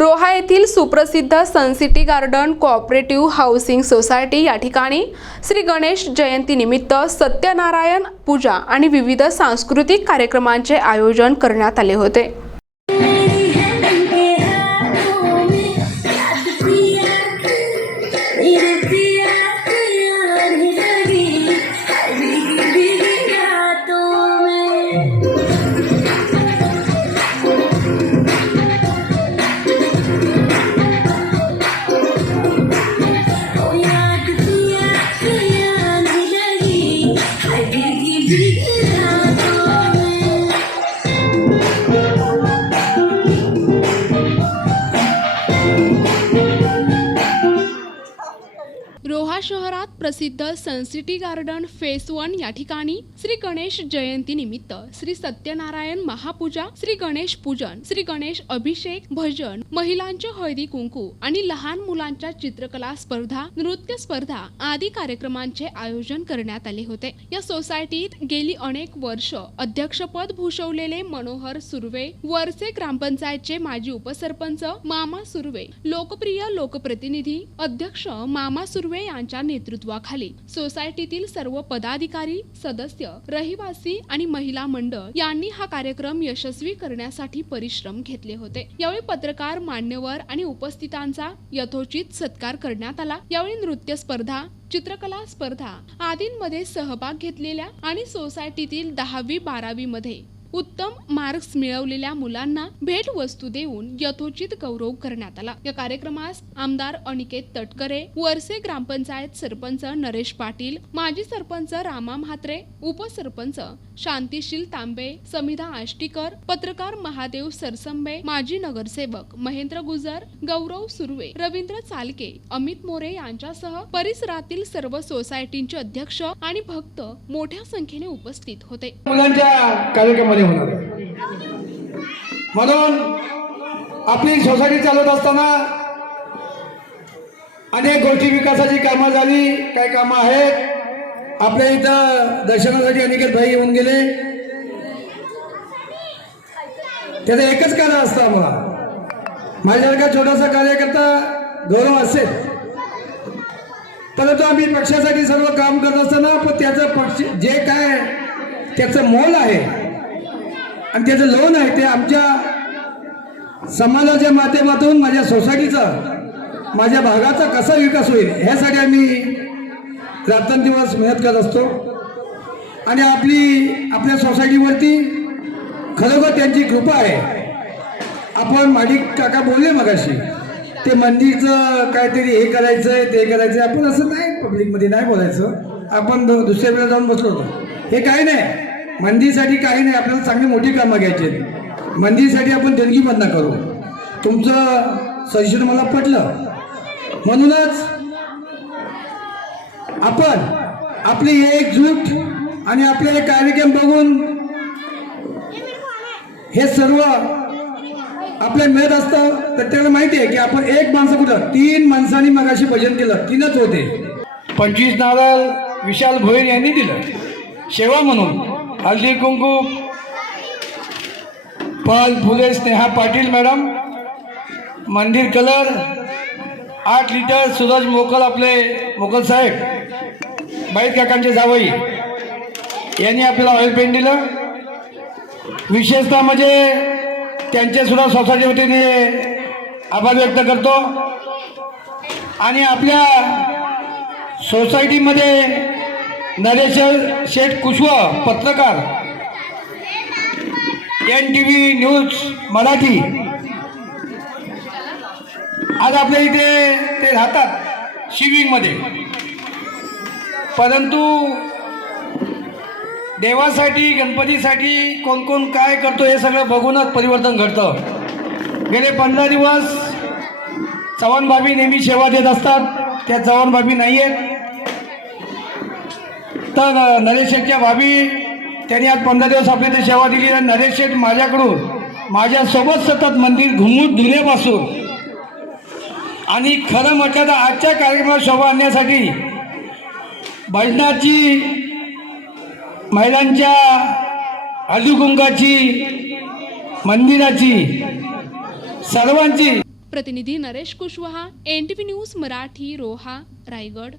रोहा येथील सुप्रसिद्ध Sun City garden cooperative housing society या ठिकाणी श्री गणेश जयंतीनिमित्त सत्यनारायण पूजा आणि विविध सांस्कृतिक कार्यक्रमांचे आयोजन करण्यात आले होते. प्रसिद्ध सनसिटी गार्डन फेस वन या ठिकाणी श्री गणेश जयंती निमित्त श्री सत्यनारायण महापूजा श्री गणेश पूजन श्री गणेश अभिषेक भजन महिलांचे हळदी कुंकू आणि लहान मुलांच्या चित्रकला स्पर्धा नृत्य स्पर्धा आदी कार्यक्रमांचे आयोजन करण्यात आले होते. या सोसायटीत गेली अनेक वर्ष अध्यक्षपद भूषवलेले मनोहर सुर्वे वरसे ग्रामपंचायतचे माजी उपसरपंच मामा सुर्वे लोकप्रिय लोकप्रतिनिधी अध्यक्ष मामा सुर्वे यांच्या नेतृत्वा नावाखाली सोसायटीतील सर्व पदाधिकारी सदस्य रहिवासी आणि महिला मंडळ यांनी हा कार्यक्रम यशस्वी करण्यासाठी परिश्रम घेतले होते. यावेळी पत्रकार मान्यवर आणि उपस्थितांचा यथोचित सत्कार करण्यात आला. यावेळी नृत्य स्पर्धा चित्रकला स्पर्धा आदींमध्ये सहभाग घेतलेल्या आणि सोसायटीतील दहावी बारावी मध्ये उत्तम मार्क्स मिळवलेल्या मुलांना भेट वस्तू देऊन यथोचित गौरव करण्यात आला. या कार्यक्रमास आमदार अनिकेत तटकरे वरसे ग्रामपंचायत सरपंच नरेश पाटील माजी सरपंच रामा म्हात्रे उपसरपंच शांतिशील तांबे समिधा आष्टीकर पत्रकार महादेव सरसंबे माजी नगरसेवक महेंद्र गुजर गौरव सुर्वे रवींद्र चालके अमित मोरे यांच्यासह परिसरातील सर्व सोसायटींचे अध्यक्ष आणि भक्त मोठ्या संख्येने उपस्थित होते. मुलांच्या कार्यक्रमामध्ये होणार आहे. म्हणून आपली सोसायटी चालवत असताना अनेक गोष्टी विकासाची कामं झाली काही कामं आहेत? आपल्या इथं दर्शनासाठी अनेक भाई येऊन गेले. त्याचं एकच कारण असतं आम्हाला. माझ्यासारखा छोटासा कार्यकर्ता गौरव असेल. परंतु आम्ही पक्षासाठी सर्व काम करत असताना पण त्याचं पक्ष जे काय त्याचं मोल आहे आणि त्याचं लोन आहे ते आमच्या समाजाच्या माध्यमातून माझ्या सोसायटीचा माझ्या भागाचा कसा विकास होईल ह्यासाठी आम्ही रात्रंदिवस मेहनत करत असतो. आणि आपली आपल्या सोसायटीवरती खरोखर त्यांची कृपा आहे. आपण माडिक काका बोलले मगाशी ते मंदिरचं काहीतरी हे करायचं आहे ते करायचं आहे आपण असं नाही पब्लिकमध्ये नाही बोलायचं. आपण दुसऱ्या वेळेला जाऊन बसलो होतो. हे काही नाही. मंदिरसाठी काही नाही आपल्याला चांगली मोठी कामं घ्यायची मंदीसाठी मंदिरसाठी आपण देणगी बंद करू. तुमचं सजेशन मला पटलं. म्हणूनच आपण आपली एकजूट आणि आपले हे कार्यक्रम बघून हे सर्व आपल्या मिळत असतं तर त्याला माहिती आहे की आपण एक माणसं कुठं? तीन माणसांनी मगाशी भजन केलं तीनच होते. पंचवीस नारळ विशाल भोईर यांनी दिलं. सेवा म्हणून. हल्दी कुंकू। पाल फुले स्नेहा पाटील मॅडम। मंदिर कलर। आठ लिटर सूरज मोकल आपले मोकल साहेब। बाईत काकांचे जावई। यांनी आपल्याला ऑइल पेंट दिलं। विशेषतः म्हणजे त्यांचे सुद्धा सोसायटी वतीने आभार व्यक्त करतो। आणि आपल्या सोसायटीमध्ये नरेश्वर शेठ कुशवा पत्रकार. N T V news Marathi. आज आपल्या इथे ते राहतात शिविंगमध्ये परंतु देवासाठी गणपतीसाठी कोण कोण काय करतो हे सगळं बघूनच परिवर्तन घडतं. गेले पंधरा दिवस चव्हाण भाभी नेहमी सेवा देत असतात. त्या चव्हाण भाभी नाही आहेत तर नरेश शेठच्या भाभी त्यांनी आज पंधरा दिवस आपली इथे सेवा दिली आणि नरेश शेठ माझ्याकडून माझ्यासोबत सतत मंदिर घुमून धुण्यापासून आणि खरं म्हटलं तर आजच्या कार्यक्रमात शोभा आणण्यासाठी भजनाची महिलांच्या हळदीकुंकाची मंदिराची सर्वांची. प्रतिनिधी Naresh Kushwaha N T V news Marathi Roha Raigad.